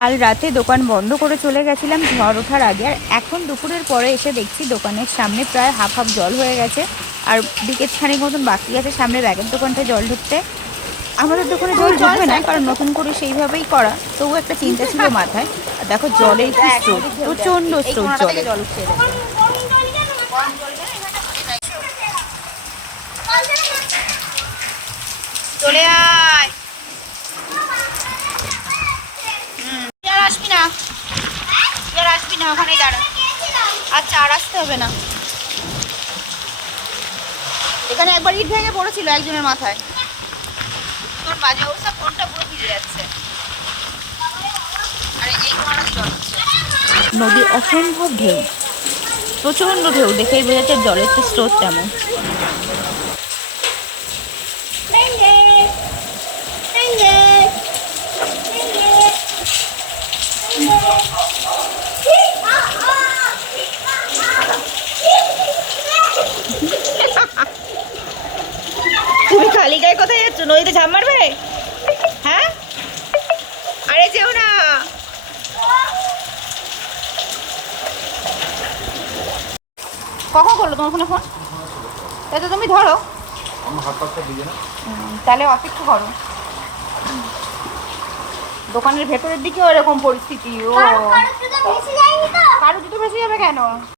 কাল রাতে দোকান বন্ধ করে চলে গেছিলাম ঝড় ওঠার আগে। আর এখন দুপুরের পরে এসে দেখছি দোকানের সামনে প্রায় হাফ হাফ জল হয়ে গেছে। আর বিকেট খানিক মতন বাকি আছে সামনে ব্যাগের দোকানটায় জল ঢুকতে। আমাদের দোকানে জল ঢুকবে না কারণ নতুন করে সেইভাবেই করা। তবু একটা চিন্তা ছিল মাথায়। আর দেখো জলের কি প্রচণ্ড স্রোত জলে জল চলে আয় হুম, তুই আর আসবি না তুই আসবি না ওখানেই দাঁড়া। আচ্ছা আর আসতে হবে না। এখানে একবার ইট ভেঙে পড়েছিল একজনের মাথায়। তোর বাজে অবস্থা, ফোনটা পুরো ভিজে যাচ্ছে। হচ্ছে। অসম্ভব ঢেউ। প্রচণ্ড ঢেউ, দেখেই বোঝা যাচ্ছে জলের স্রোত তেমন তুমি খালি গায়ে কোথায় যাচ্ছ নদীতে ঝাঁপ মারবে? হ্যাঁ? আরে যেও না। কখন করল তোমার ফোনে ফোন? তাই তো তুমি ধরো। তাহলে অপেক্ষা করো। দোকানের ভেতরের দিকেও এরকম পরিস্থিতি ও। কারও জুতো ভেসে যাবে কেন?